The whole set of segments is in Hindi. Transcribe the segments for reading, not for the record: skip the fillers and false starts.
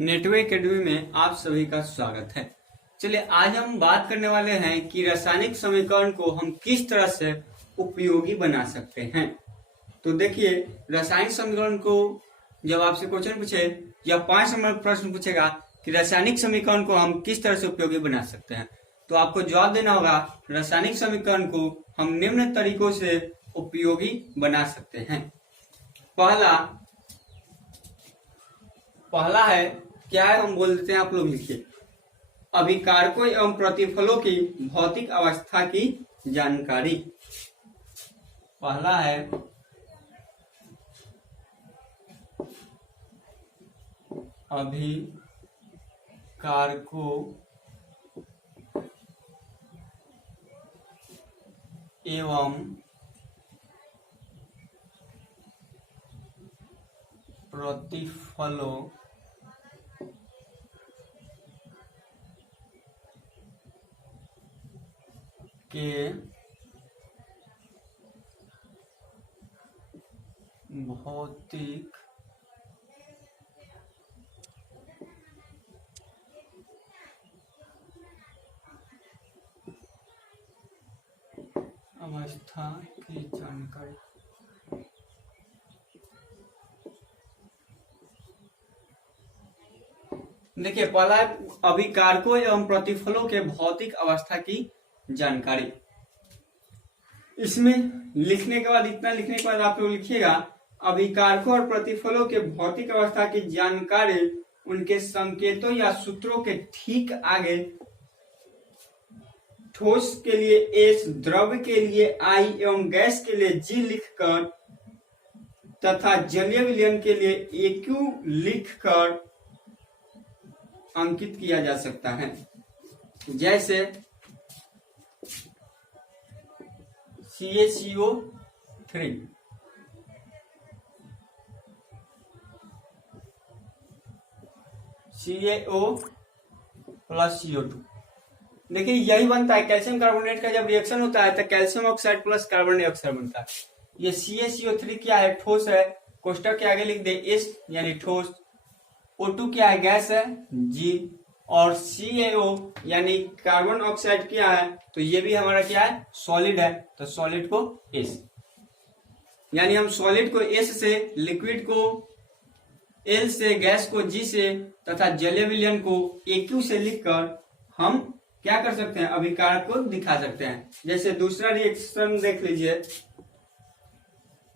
नेटवर्क एकेडमी में आप सभी का स्वागत है। चलिए आज हम बात करने वाले हैं कि रासायनिक समीकरण को हम किस तरह से उपयोगी बना सकते हैं। तो देखिए, रासायनिक समीकरण को जब आपसे क्वेश्चन पूछे या 5 नंबर प्रश्न पूछेगा कि रासायनिक समीकरण को हम किस तरह से उपयोगी बना सकते हैं, तो आपको जवाब देना होगा रासायनिक समीकरण को हम निम्न तरीकों से उपयोगी बना सकते हैं। पहला है, क्या है हम बोल देते हैं, आप लोग लिखिए। अभिकारकों एवं प्रतिफलों की भौतिक अवस्था की जानकारी। पहला है अभिकारकों एवं प्रतिफलों के भौतिक अवस्था की जानकारी। देखिए, पहला है अभिकारकों एवं प्रतिफलों के भौतिक अवस्था की जानकारी। इसमें लिखने के बाद, इतना लिखने के बाद आप लोग लिखिएगा, अभिकारकों और प्रतिफलों के भौतिक अवस्था की जानकारी उनके संकेतों या सूत्रों के ठीक आगे ठोस के लिए एस, द्रव के लिए आई एवं गैस के लिए जी लिखकर तथा जलीय विलयन के लिए एक्यू लिखकर अंकित किया जा सकता है। जैसे CaCO3, CaO प्लस CO2। देखिए, यही बनता है कैल्शियम कार्बोनेट का जब रिएक्शन होता है तो calcium oxide plus carbon dioxide बनता है। ये CaCO3 क्या है, ठोस है, कोष्टक के आगे लिख दे S यानी ठोस। O2 क्या है, गैस है, G। और CaO यानी कार्बन ऑक्साइड क्या है, तो ये भी हमारा क्या है, सॉलिड है, तो सॉलिड को S। यानी हम सॉलिड को S से, लिक्विड को L से, गैस को G से तथा जलीय विलयन को AQ से लिखकर हम क्या कर सकते हैं, अभिकारक को दिखा सकते हैं। जैसे दूसरा रिएक्शन देख लीजिए,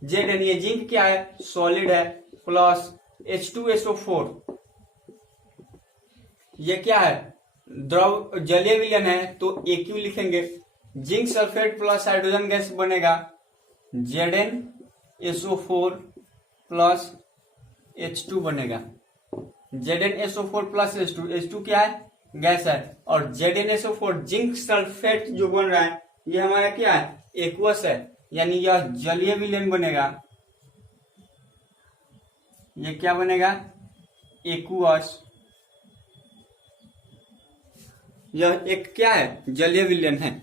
Zn, ये जिंक क्या है, सॉलिड है, प्लस H2SO4, ये क्या है, द्रव जलीय विलयन है, तो AQ लिखेंगे। Zinc sulphate plus hydrogen gas बनेगा ZnSO4 प्लस H2 बनेगा। ZnSO4 प्लस H2, H2 क्या है, गैस है, और ZnSO4 जिंक सल्फेट जो बन रहा है ये हमारा क्या है, एक्वस है, यानी यह जलीय विलयन बनेगा। ये क्या बनेगा, एक्वस। यह एक क्या है, जलीय विलयन है,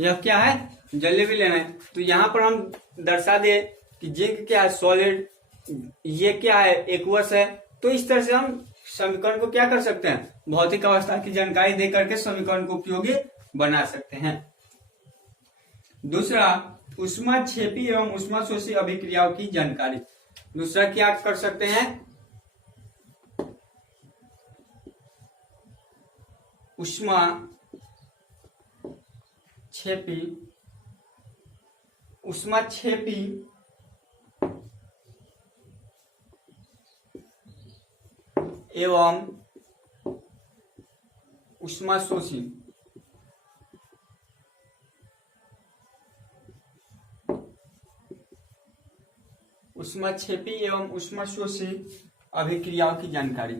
यह क्या है, जलीय विलयन है। तो यहां पर हम दर्शा दे कि जिंक क्या है, सॉलिड, ये क्या है, एक्वस है। तो इस तरह से हम समीकरण को क्या कर सकते हैं, भौतिक अवस्था की जानकारी दे करके समीकरण को उपयोगी बना सकते हैं। दूसरा, ऊष्माक्षेपी एवं ऊष्माशोषी अभिक्रियाओं की जानकारी। दूसरा क्या कर सकते हैं, ऊष्माक्षेपी एवं ऊष्माशोषी अभिक्रियाओं की जानकारी।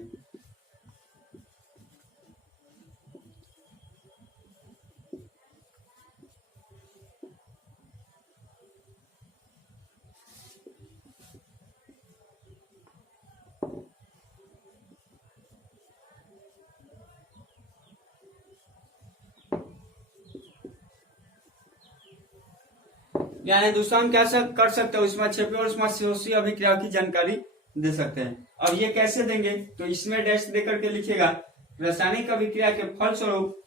यानी दूसरा हम क्या कर सकते हैं, ऊष्माक्षेपी और ऊष्माशोषी अभिक्रिया की जानकारी दे सकते हैं। अब ये कैसे देंगे, तो इसमें डैश दे करके लिखेगा रासायनिक अभिक्रिया के फलस्वरूप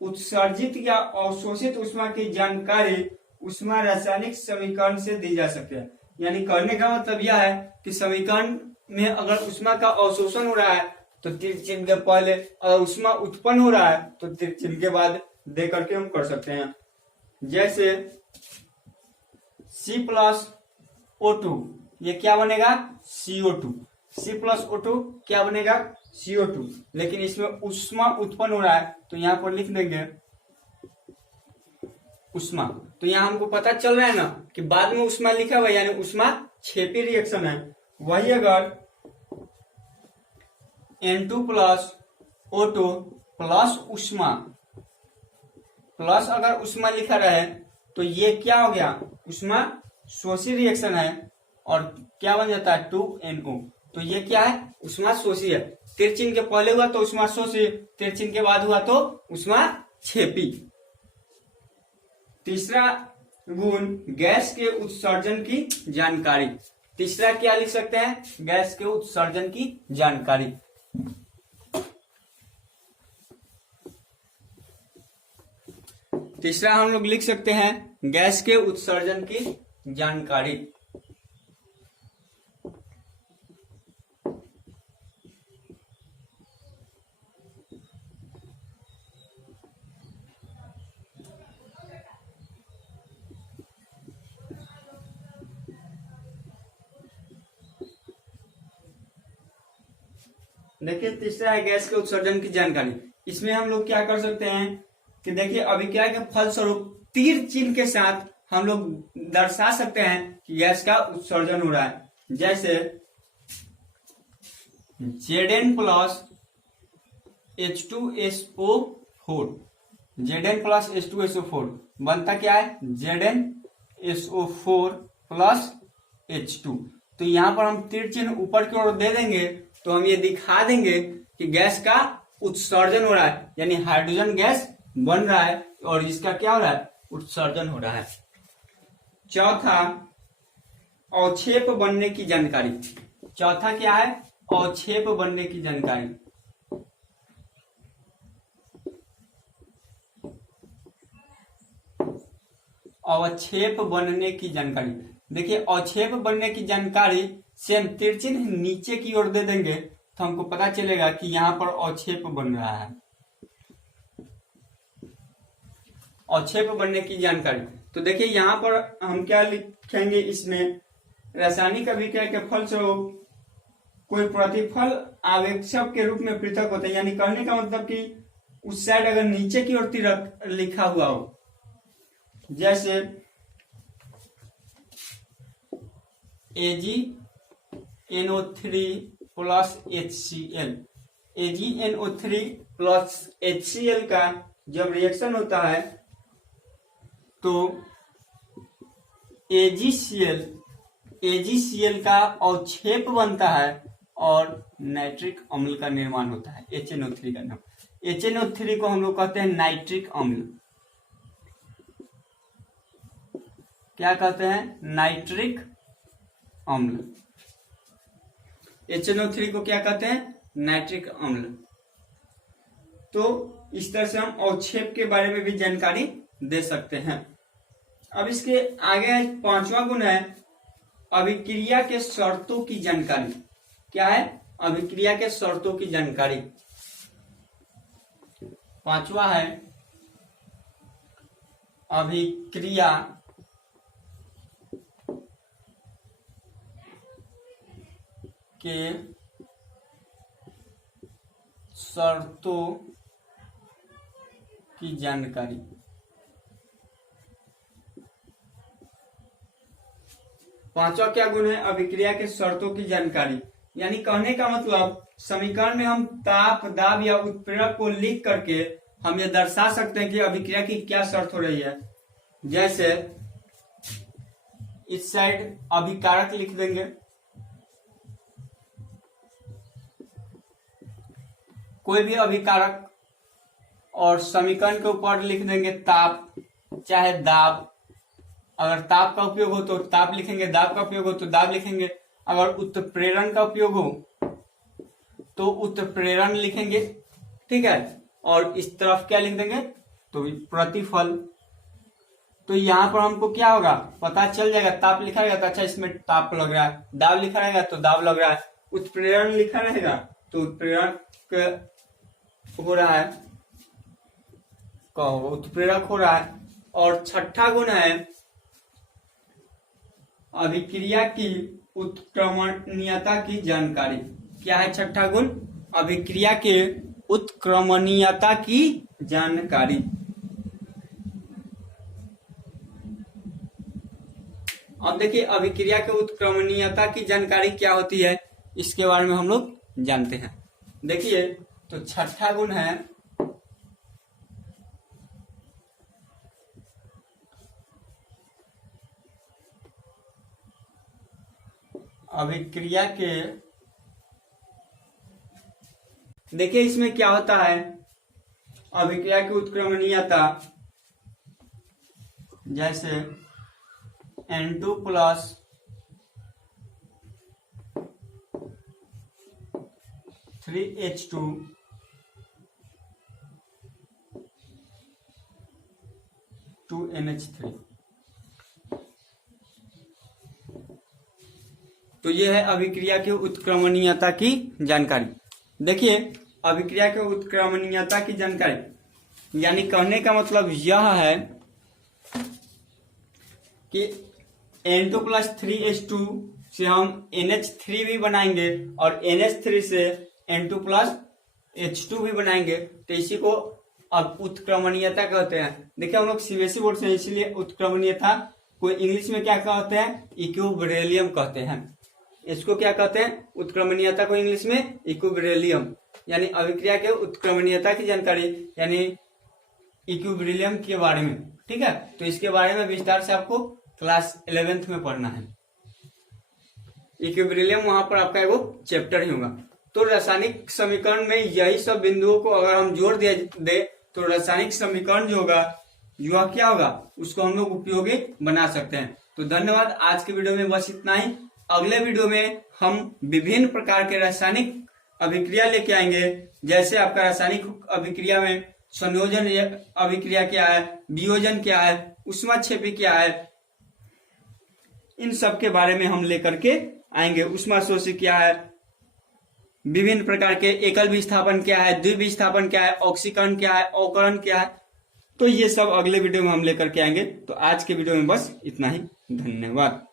उत्सर्जित या अवशोषित ऊष्मा की जानकारी ऊष्मा रासायनिक समीकरण से दी जा सकती है। यानी करने का मतलब यह है कि समीकरण में अगर ऊष्मा का अवशोषण हो रहा है तो तीर चिन्ह के पहले, अगर ऊष्मा उत्पन्न हो रहा है तो तीर चिन्ह के बाद दे करके हम कर सकते हैं। जैसे C+O2 ये क्या बनेगा, CO2। C+O2 क्या बनेगा, CO2। लेकिन इसमें ऊष्मा उत्पन्न हो रहा है तो यहां पर लिख देंगे ऊष्मा। तो यहां हमको पता चल रहा है ना कि बाद में ऊष्मा लिखा हुआ है, यानी ऊष्मा क्षेपी रिएक्शन है। वही अगर N2+O2 प्लस ऊष्मा प्लस अगर ऊष्मा लिखा रहे तो ये क्या हो गया, ऊष्मा शोषी रिएक्शन है और क्या बन जाता है 2NO। तो ये क्या है, ऊष्मा शोषी है। तीर चिन्ह के पहले हुआ तो ऊष्मा शोषी, तीर चिन्ह के बाद हुआ तो ऊष्मा क्षेपी। तीसरा गुण गैस के उत्सर्जन की जानकारी। तीसरा क्या लिख सकते हैं, गैस के उत्सर्जन की जानकारी। तीसरा हम लोग लिख सकते हैं गैस के उत्सर्जन की जानकारी। देखिए तीसरा है गैस के उत्सर्जन की जानकारी। इसमें हम लोग क्या कर सकते हैं कि देखिए अभिक्रिया के फलस्वरूप तीर चिन्ह के साथ हम लोग दर्शा सकते हैं कि गैस का उत्सर्जन हो रहा है। जैसे Zn+H2SO4, Zn+H2SO4 बनता क्या है, ZnSO4+H2। तो यहां पर हम तीर चिन्ह ऊपर की ओर दे देंगे तो हम ये दिखा देंगे कि गैस का उत्सर्जन हो रहा है, यानी हाइड्रोजन गैस बन रहा है और इसका क्या हो रहा है, उत्सर्जन हो रहा है। चौथा अवक्षेप बनने की जानकारी। चौथा क्या है, अवक्षेप बनने की जानकारी। अवक्षेप बनने की जानकारी। देखिए अवक्षेप बनने की जानकारी से हम तीर चिन्ह नीचे की ओर दे देंगे तो हमको पता चलेगा कि यहां पर अवक्षेप बन रहा है। अवक्षेप बनने की जानकारी। तो देखिए यहां पर हम क्या लिखेंगे, इसमें रासायनिक अभिक्रिया के फलस्वरूप कोई प्रतिफल आवेशक के रूप में पृथक होते हैं। यानी कहने का मतलब कि उस साइड अगर नीचे की ओर तीर लिखा हुआ हो, जैसे AgNO3+HCl। AgNO3+HCl का जब रिएक्शन होता है तो AgCl का अवक्षेप बनता है और नाइट्रिक अम्ल का निर्माण होता है। HNO3 का नाम, HNO3 को हम लोग कहते हैं नाइट्रिक अम्ल। क्या कहते हैं, नाइट्रिक अम्ल। HNO3 को क्या कहते हैं, नाइट्रिक अम्ल। तो इस तरह से हम अवक्षेप के बारे में भी जानकारी दे सकते हैं। अब इसके आगे पांचवा गुण है अभिक्रिया के शर्तों की जानकारी। क्या है, अभिक्रिया के शर्तों की जानकारी। पांचवा है अभिक्रिया के शर्तों की जानकारी। पांचवा क्या गुण है, अभिक्रिया के शर्तों की जानकारी। यानी कहने का मतलब समीकरण में हम ताप, दाब या उत्प्रेरक को लिख करके हम ये दर्शा सकते हैं कि अभिक्रिया की क्या शर्त हो रही है। जैसे इस साइड अभिकारक लिख देंगे, कोई भी अभिकारक, और समीकरण के ऊपर लिख देंगे ताप चाहे दाब। अगर ताप का उपयोग हो तो ताप लिखेंगे, दाब का उपयोग हो तो दाब लिखेंगे। अगर उत्प्रेरण का उपयोग हो तो उत्प्रेरण लिखेंगे, ठीक है। और इस तरफ क्या लिख देंगे, तो प्रतिफल। तो यहाँ पर हमको क्या होगा पता चल जाएगा, ताप लिखा रहेगा तो अच्छा इसमें ताप लग रहा है, दाब लिखा रहेगा तो दाब लग रहा है, उत्प्रेरण लिखा रहेगा तो उत्प्रेरक हो रहा है, उत्प्रेरक हो रहा है। और छठा गुण है अभिक्रिया की उत्क्रमणीयता की जानकारी। क्या है छठा गुण, अभिक्रिया के उत्क्रमणीयता की जानकारी। अब देखिए अभिक्रिया के उत्क्रमणीयता की जानकारी क्या होती है, इसके बारे में हम लोग जानते हैं। देखिए तो छठा गुण है अभिक्रिया के, देखिए इसमें क्या होता है, अभिक्रिया की उत्क्रमणीयता जैसे N2 प्लस 3H2 2NH3, तो ये है अभिक्रिया की उत्क्रमणीयता की जानकारी। देखिए अभिक्रिया के उत्क्रमणीयता की जानकारी यानी कहने का मतलब यह है कि N2 प्लस 3H2 से हम NH3 भी बनाएंगे और NH3 से N2 प्लस H2 भी बनाएंगे, तो इसी को अब उत्क्रमणीयता कहते हैं। देखिए हम लोग सीबीएसई बोर्ड से, इसलिए उत्क्रमणीयता को इंग्लिश में क्या कहते हैं, इक्विब्रिलियम कहते हैं। इसको क्या कहते हैं, उत्क्रमणीयता को इंग्लिश में इक्विब्रिलियम, यानी अभिक्रिया के उत्क्रमणीयता की जानकारी यानी इक्विब्रिलियम के बारे में, ठीक है। तो इसके बारे में विस्तार से आपको क्लास 11th में पढ़ना है। इक्विब्रिलियम वहां पर आपका एगो चैप्टर ही होगा। तो रासायनिक समीकरण में यही सब बिंदुओं को अगर हम जोड़ दे तो रासायनिक समीकरण जो होगा युवा क्या होगा उसको हम लोग उपयोगी बना सकते हैं। तो धन्यवाद, आज के वीडियो में बस इतना ही। अगले वीडियो में हम विभिन्न प्रकार के रासायनिक अभिक्रिया लेके आएंगे, जैसे आपका रासायनिक अभिक्रिया में संयोजन अभिक्रिया क्या है, वियोजन क्या है, ऊष्माक्षेपी क्या है, इन सब के बारे में हम लेकर के आएंगे। ऊष्माशोषी क्या है, विभिन्न प्रकार के एकल विस्थापन क्या है, द्विविस्थापन क्या है, ऑक्सीकरण क्या है, अवकरण क्या है, तो ये सब अगले वीडियो में हम लेकर के आएंगे। तो आज के वीडियो में बस इतना ही, धन्यवाद।